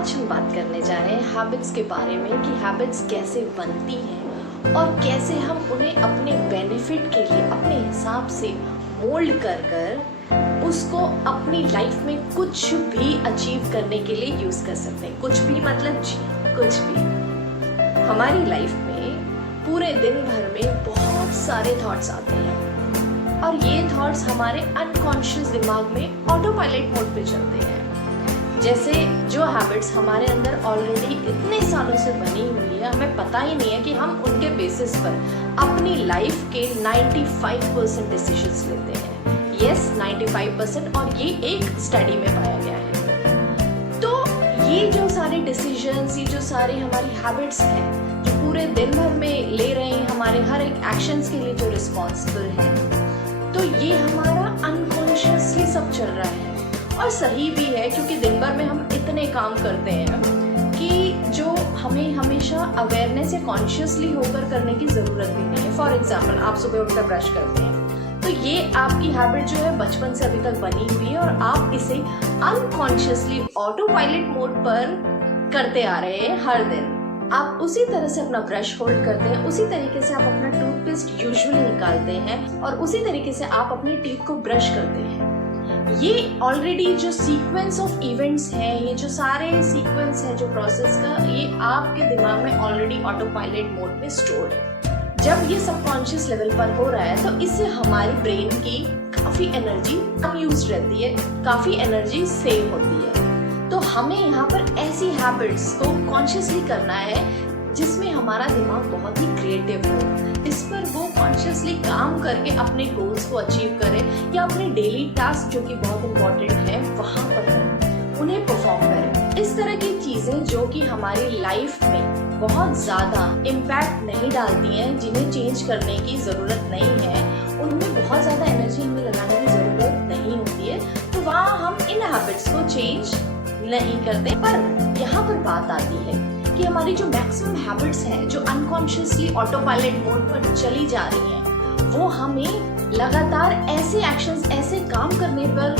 आज हम बात करने जा रहे हैं हैबिट्स के बारे में कि हैबिट्स कैसे बनती हैं और कैसे हम उन्हें अपने बेनिफिट के लिए अपने हिसाब से मोल्ड कर कर उसको अपनी लाइफ में कुछ भी अचीव करने के लिए यूज़ कर सकते हैं। कुछ भी मतलब जी कुछ भी। हमारी लाइफ में पूरे दिन भर में बहुत सारे थॉट्स आते हैं और ये थॉट्स हमारे अनकॉन्शियस दिमाग में ऑटो पायलट मोड पे चलते हैं। जैसे जो हैबिट्स हमारे अंदर ऑलरेडी इतने सालों से बनी हुई है, हमें पता ही नहीं है कि हम उनके बेसिस पर अपनी लाइफ के 95% डिसीजंस लेते हैं। यस 95%, और ये एक स्टडी में पाया गया है। तो ये जो सारे डिसीजंस, ये जो सारी हमारी हैबिट्स हैं जो पूरे दिन भर में ले रहे हैं, हमारे हर एक एक्शंस के लिए जो रिस्पॉन्सिबल है, तो ये हमारा अनकॉन्शियसली सब चल रहा है। और सही भी है, क्योंकि दिन भर में हम इतने काम करते हैं कि जो हमें हमेशा अवेयरनेस या कॉन्शियसली होकर करने की ज़रूरत भी नहीं है। फॉर एग्जाम्पल, आप सुबह उठकर ब्रश करते हैं, तो ये आपकी हैबिट जो है बचपन से अभी तक बनी हुई है और आप इसे अनकॉन्शियसली ऑटो पायलट मोड पर करते आ रहे हैं हर दिन। आप उसी तरह से अपना ब्रश होल्ड करते हैं, उसी तरीके से आप अपना टूथपेस्ट यूजुअली निकालते हैं और उसी तरीके से आप अपने टीथ को ब्रश करते हैं। ये ऑलरेडी जो सीक्वेंस ऑफ इवेंट्स हैं, ये जो सारे सीक्वेंस है जो प्रोसेस का, ये आपके दिमाग में ऑलरेडी ऑटो पायलट मोड में स्टोर्ड है। जब ये सबकॉन्शियस लेवल पर हो रहा है तो इससे हमारी ब्रेन की काफ़ी एनर्जी अनयूज्ड रहती है, काफ़ी एनर्जी सेव होती है। तो हमें यहाँ पर ऐसी हैबिट्स को कॉन्शियसली करना है जिसमें हमारा दिमाग बहुत ही क्रिएटिव हो, इस पर वो कॉन्शियसली काम करके अपने गोल्स को अचीव करे या अपने डेली टास्क जो कि बहुत इंपॉर्टेंट है वहाँ पर उन्हें परफॉर्म करें। इस तरह की चीज़ें जो कि हमारी लाइफ में बहुत ज़्यादा इम्पैक्ट नहीं डालती हैं, जिन्हें चेंज करने की ज़रूरत नहीं है, उनमें बहुत ज़्यादा एनर्जी हमें लगाने की ज़रूरत नहीं होती है, तो वहाँ हम इन हैबिट्स को चेंज नहीं करते। पर यहाँ पर बात आती है कि हमारी जो मैक्सिमम हैबिट्स हैं जो अनकॉन्शियसली ऑटो पायलट मोड पर चली जा रही हैं, वो हमें लगातार ऐसे एक्शंस, ऐसे काम करने पर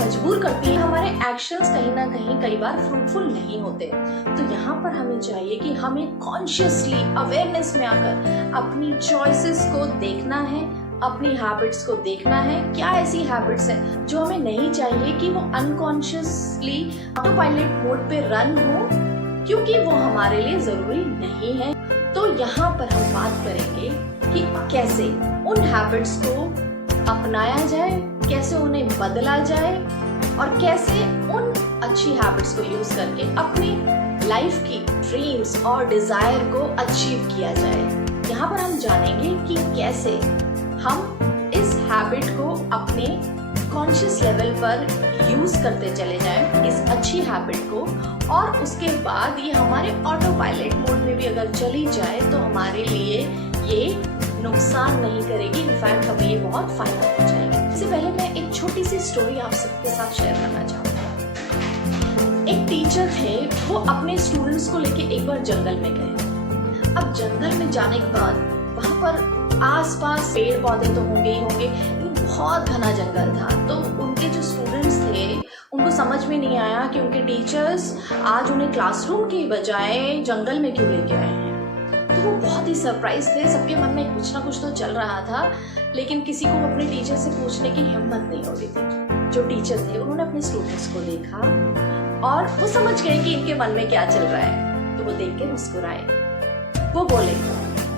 मजबूर करती हैं। हमारे एक्शंस कहीं ना कहीं कई बार फ्रूटफुल नहीं होते। तो यहाँ पर हमें चाहिए कि हमें कॉन्शियसली अवेयरनेस में आकर अपनी चॉइसेस को देखना है, अपनी हैबिट्स को देखना है। क्या ऐसी हैबिट्स हैं जो हमें नहीं चाहिए कि वो अनकॉन्शियसली ऑटो पायलट मोड पे रन हो, क्योंकि वो हमारे लिए ज़रूरी नहीं है। तो यहाँ पर हम बात करेंगे कि कैसे उन हैबिट्स को अपनाया जाए, कैसे उन्हें बदला जाए और कैसे उन अच्छी हैबिट्स को यूज़ करके अपनी लाइफ की ड्रीम्स और डिज़ायर को अचीव किया जाए। यहाँ पर हम जानेंगे कि कैसे हम इस हैबिट को अपने कॉन्शियस लेवल पर यूज़ करते चले जाएं, इस अच्छी हैबिट को, और उसके बाद ये हमारे ऑटो पायलट मोड में भी अगर चली जाए तो हमारे लिए ये नुकसान नहीं करेगी, इनफैक्ट हमें ये बहुत फायदा पहुंचाएगी। इससे पहले मैं एक छोटी सी स्टोरी आप सबके साथ शेयर करना चाहूँगी। एक टीचर थे, वो अपने स्टूडेंट्स को लेके एक बार जंगल में गए। अब जंगल में जाने के बाद वहाँ पर आसपास पेड़ पौधे तो होंगे ही होंगे, बहुत घना जंगल था। तो उनके जो स्टूडेंट्स थे उनको समझ में नहीं आया कि उनके टीचर्स आज उन्हें क्लासरूम की बजाय जंगल में क्यों लेके आए हैं। तो वो बहुत ही सरप्राइज थे, सबके मन में कुछ ना कुछ तो चल रहा था, लेकिन किसी को अपने टीचर से पूछने की हिम्मत नहीं हो रही थी। जो टीचर थे उन्होंने अपने स्टूडेंट्स को देखा और वो समझ गए कि इनके मन में क्या चल रहा है, तो वो देख के मुस्कुराए। वो बोले,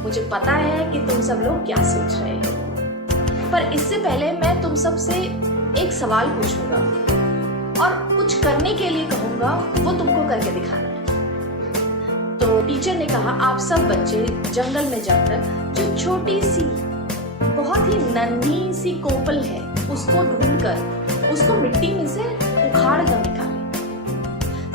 मुझे पता है कि तुम सब लोग क्या सोच रहे हो, पर इससे पहले मैं तुम सबसे एक सवाल पूछूंगा और कुछ करने के लिए कहूंगा, वो तुमको करके दिखाना है। तो टीचर ने कहा, आप सब बच्चे जंगल में जाकर जो छोटी सी बहुत ही नन्ही सी कोपल है उसको ढूंढकर उसको मिट्टी में से उखाड़ कर निकालें।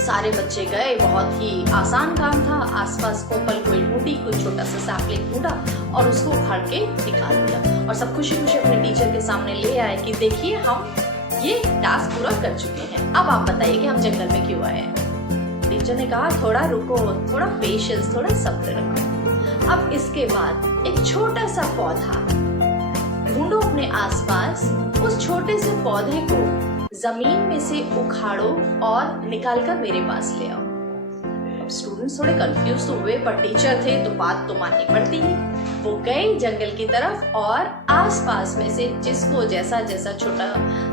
सारे बच्चे गए, बहुत ही आसान काम था। आसपास कोपल कोई ढूंढी, कोई छोटा सा सैपलिंग ढूंढा और उसको उखाड़ के निकाल दिया और सब खुशी खुशी अपने टीचर के सामने ले आए कि देखिए हम ये टास्क पूरा कर चुके हैं, अब आप बताइए कि हम जंगल में क्यों आए हैं। टीचर ने कहा, थोड़ा रुको, थोड़ा पेशेंस, थोड़ा सब्र रखो। अब इसके बाद एक छोटा सा पौधा ढूंढो अपने आसपास, उस छोटे से पौधे को जमीन में से उखाड़ो और निकालकर मेरे पास ले आओ। स्टूडेंट्स थोड़े कंफ्यूज तो हुए, पर टीचर थे तो बात तो माननी पड़ती है। वो गए जंगल की तरफ और आसपास में से जिसको जैसा जैसा छोटा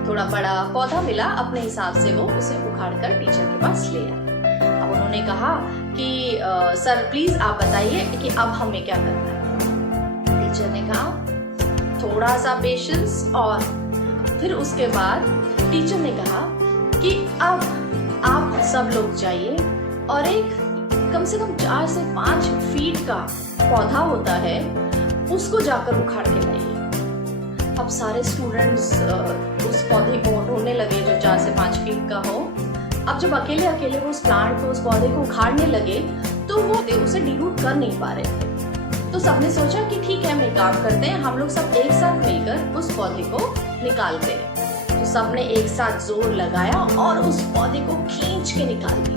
थोड़ा बड़ा पौधा मिला अपने हिसाब से वो उसे उखाड़ कर टीचर के पास ले आए। अब उन्होंने कहा कि सर प्लीज आप बताइए कि अब हमें क्या करना है। टीचर ने कहा थोड़ा सा पेशेंस, और फिर उसके बाद टीचर ने कहा कि अब आप सब लोग जाइए और एक कम से कम 4 से 5 फीट का पौधा होता है उसको जाकर उखाड़ के लाइए। अब सारे स्टूडेंट्स उस पौधे को ढूंढने लगे जो 4 से 5 फीट का हो। अब जब अकेले अकेले वो उस प्लांट को, उस पौधे को उखाड़ने लगे तो वो उसे डिरूट कर नहीं पा रहे थे। तो सबने सोचा कि ठीक है, हम एक काम करते हैं, हम लोग सब एक साथ मिलकर उस पौधे को निकालते हैं। तो सबने एक साथ जोर लगाया और उस पौधे को खींच के निकाल दिया।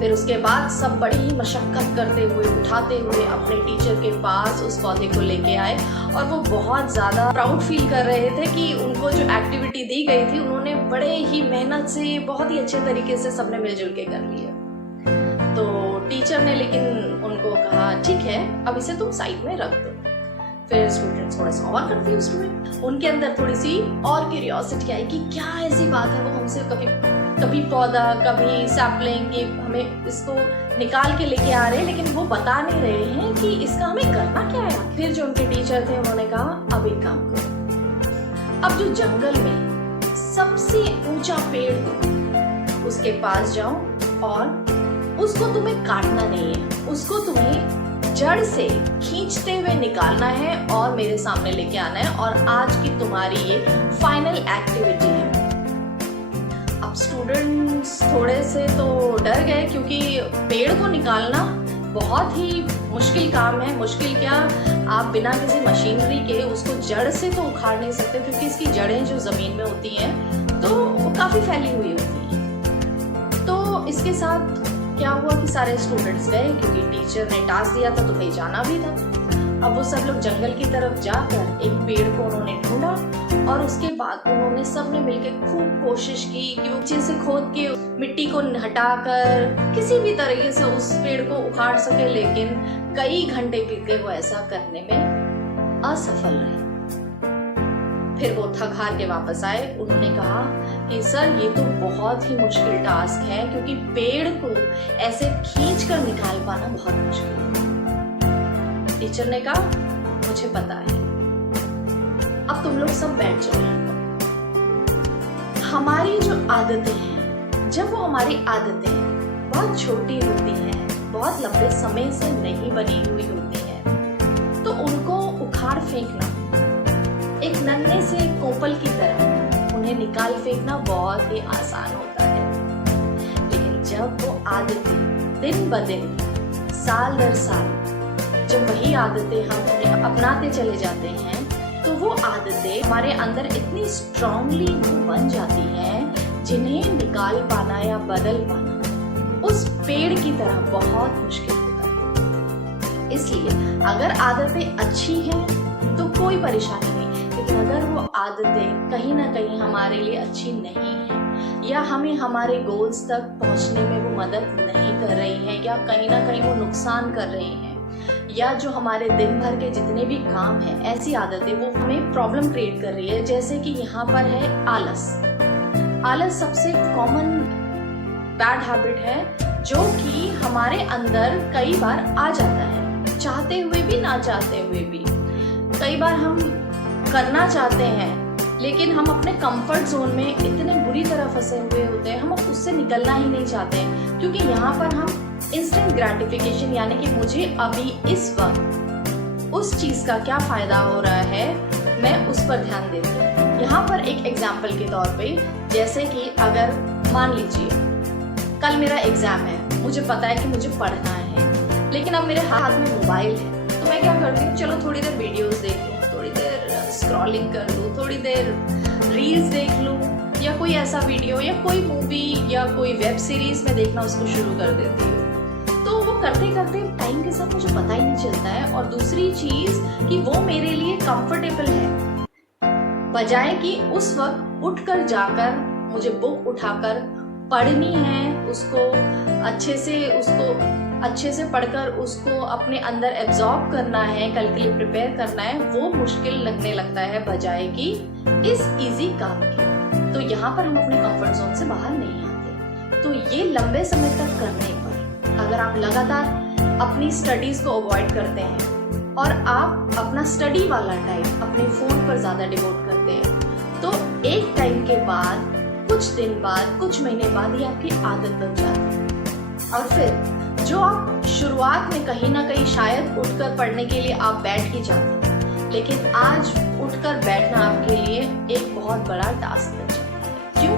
फिर उसके बाद सब बड़ी ही मशक्कत करते हुए, उठाते हुए अपने टीचर के पास उस पौधे को लेके आए, और वो बहुत ज़्यादा प्राउड फील कर रहे थे कि उनको जो एक्टिविटी दी गई थी उन्होंने बड़े ही मेहनत से, बहुत ही अच्छे तरीके से सबने मिलजुल के कर लिया। तो टीचर ने लेकिन उनको कहा ठीक है, अब इसे तुम साइड में रख दो। फिर स्टूडेंट्स थोड़ा सा और कंफ्यूज हुए, उनके अंदर थोड़ी सी और क्यूरियोसिटी आई कि क्या ऐसी बात है, वो हमसे कभी पौधा, कभी सैपलिंग, कि हमें इसको निकाल के लेके आ रहे हैं लेकिन वो बता नहीं रहे हैं कि इसका हमें करना क्या है। फिर जो उनके टीचर थे उन्होंने कहा अब एक काम करो, अब जो जंगल में सबसे ऊंचा पेड़ हो उसके पास जाओ और उसको तुम्हें काटना नहीं है, उसको तुम्हें जड़ से खींचते हुए निकालना है और मेरे सामने लेके आना है, और आज की तुम्हारी ये फाइनल एक्टिविटी है। अब स्टूडेंट्स थोड़े से तो डर गए क्योंकि पेड़ को निकालना बहुत ही मुश्किल काम है। मुश्किल क्या, आप बिना किसी मशीनरी के उसको जड़ से तो उखाड़ नहीं सकते क्योंकि इसकी जड़ें जो ज़मीन में होती हैं तो वो काफ़ी फैली हुई होती हैं। तो इसके साथ क्या हुआ कि सारे स्टूडेंट्स गए क्योंकि टीचर ने टास्क दिया था तो कहीं जाना भी था। अब वो सब लोग जंगल की तरफ जाकर एक पेड़ को उन्होंने ढूंढा, और उसके बाद उन्होंने सबने मिलकर खूब कोशिश की कि वो नीचे से खोद के मिट्टी को हटाकर किसी भी तरीके से उस पेड़ को उखाड़ सके, लेकिन कई घंटे बीत गए वो ऐसा करने में असफल रहे। फिर वो थक हार के वापस आए। उन्होंने कहा कि सर ये तो बहुत ही मुश्किल टास्क है क्योंकि पेड़ को ऐसे खींच कर निकाल पाना बहुत मुश्किल है। टीचर ने कहा मुझे पता है, अब तुम लोग सब बैठ जाओ। हमारी जो आदतें हैं, जब वो हमारी आदतें बहुत छोटी होती हैं, बहुत लंबे समय से नहीं बनी हुई होती हैं, तो उनको उखाड़ फेंकना एक नन्हे से कोपल की तरह उन्हें निकाल फेंकना बहुत ही आसान होता है। लेकिन जब वो आदतें दिन ब दिन, साल दर साल, जब वही आदतें हम उन्हें अपनाते चले जाते हैं तो वो आदतें हमारे अंदर इतनी स्ट्रांगली बन जाती हैं जिन्हें निकाल पाना या बदल पाना उस पेड़ की तरह बहुत मुश्किल होता है। इसलिए अगर आदतें अच्छी हैं तो कोई परेशानी नहीं, लेकिन अगर वो आदतें कहीं ना कहीं हमारे लिए अच्छी नहीं हैं या हमें हमारे गोल्स तक पहुंचने में वो मदद नहीं कर रही हैं या कहीं ना कहीं वो नुकसान कर रही हैं, या जो हमारे दिन भर के जितने भी काम हैं, ऐसी आदतें वो हमें प्रॉब्लम क्रिएट कर रही है। जैसे कि यहाँ पर है आलस। आलस सबसे कॉमन बैड हैबिट है जो कि हमारे अंदर कई बार आ जाता है, चाहते हुए भी ना चाहते हुए भी। कई बार हम करना चाहते हैं लेकिन हम अपने कंफर्ट जोन में इतने बुरी तरह फंसे हुए होते हैं, हम उससे निकलना ही नहीं चाहते हैं क्योंकि यहाँ पर हम इंस्टेंट ग्रेटिफिकेशन, यानी कि मुझे अभी इस वक्त उस चीज़ का क्या फ़ायदा हो रहा है मैं उस पर ध्यान देती हूँ। यहाँ पर एक एग्जाम्पल के तौर पे, जैसे कि अगर मान लीजिए कल मेरा एग्ज़ाम है, मुझे पता है कि मुझे पढ़ना है, लेकिन अब मेरे हाथ में मोबाइल है तो मैं क्या करती हूँ, चलो थोड़ी देर वीडियोज़ देख लूँ, थोड़ी देर स्क्रॉलिंग कर लूँ, थोड़ी देर रील्स देख लूँ, या कोई ऐसा वीडियो या कोई मूवी या कोई वेब सीरीज में देखना उसको शुरू कर देती हूँ। तो वो करते करते टाइम के साथ मुझे पता ही नहीं चलता है। और दूसरी चीज़ कि वो मेरे लिए कंफर्टेबल है, बजाय कि उस वक्त उठकर जाकर मुझे बुक उठाकर पढ़नी है, उसको अच्छे से पढ़कर उसको अपने अंदर एब्जॉर्ब करना है, कल के लिए प्रिपेयर करना है, वो मुश्किल लगने लगता है बजाय कि इस इजी काम के। तो यहाँ पर हम अपने कंफर्ट जोन से बाहर नहीं आते। तो ये लंबे समय तक करने पर अगर आप लगातार अपनी स्टडीज को अवॉइड करते हैं और आप अपना स्टडी वाला टाइम अपने फोन पर ज्यादा डिवोट करते हैं, तो एक टाइम के बाद, कुछ दिन बाद, कुछ महीने बाद ये आपकी आदत बन जाती है। और फिर जो आप शुरुआत में कहीं ना कहीं शायद उठकर पढ़ने के लिए आप बैठ ही जाते हैं, लेकिन आज उठकर बैठना आपके लिए एक बहुत बड़ा टास्क बन जाता है। क्यों?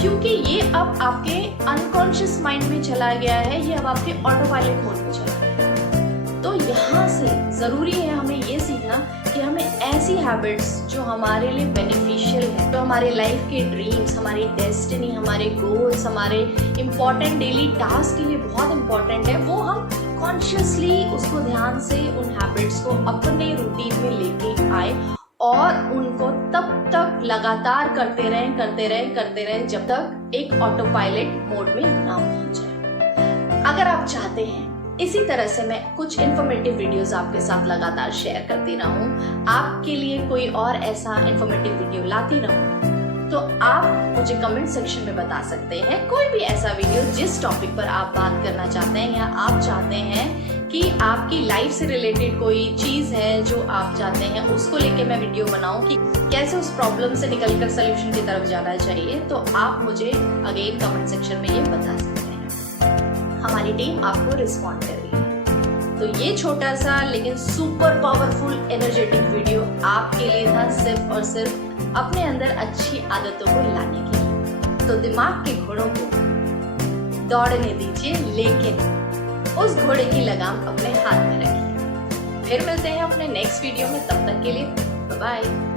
क्योंकि ये अब आपके अनकॉन्शियस माइंड में चला गया है, ये अब आपके ऑटो पायलट मोड में चला गया है। तो यहाँ से जरूरी है हमें ये सीखना कि हमें ऐसी हैबिट्स जो हमारे लिए बेनिफिशियल है, जो हमारे लाइफ के ड्रीम्स, हमारी डेस्टिनी, हमारे गोल्स, हमारे इम्पॉर्टेंट डेली टास्क के लिए बहुत इम्पॉर्टेंट है, वो हम कॉन्शियसली उसको ध्यान से उन हैबिट्स को अपने रूटीन में लेके आए और उनको तब तक लगातार करते रहें जब तक एक ऑटो पायलट मोड में ना पहुंच जाए। अगर आप चाहते हैं इसी तरह से मैं कुछ इन्फॉर्मेटिव वीडियोस आपके साथ लगातार शेयर करती रहूं, आपके लिए कोई और ऐसा इन्फॉर्मेटिव वीडियो लाती रहूं, तो आप मुझे कमेंट सेक्शन में बता सकते हैं कोई भी ऐसा वीडियो जिस टॉपिक पर आप बात करना चाहते हैं, या आप चाहते हैं कि आपकी लाइफ से रिलेटेड कोई चीज है जो आप चाहते हैं उसको लेके मैं वीडियो बनाऊं कि कैसे उस प्रॉब्लम से निकलकर सोल्यूशन की तरफ जाना चाहिए, तो आप मुझे अगेन कमेंट सेक्शन में ये बता सकते हैं। हमारी टीम आपको रिस्पॉन्ड कर रही है। तो ये छोटा सा लेकिन सुपर पावरफुल एनर्जेटिक वीडियो आपके लिए था, सिर्फ और सिर्फ अपने अंदर अच्छी आदतों को लाने के लिए। तो दिमाग के घोड़ों को दौड़ने दीजिए, लेकिन उस घोड़े की लगाम अपने हाथ में रखिए। फिर मिलते हैं अपने नेक्स्ट वीडियो में, तब तक के लिए बाय बाय।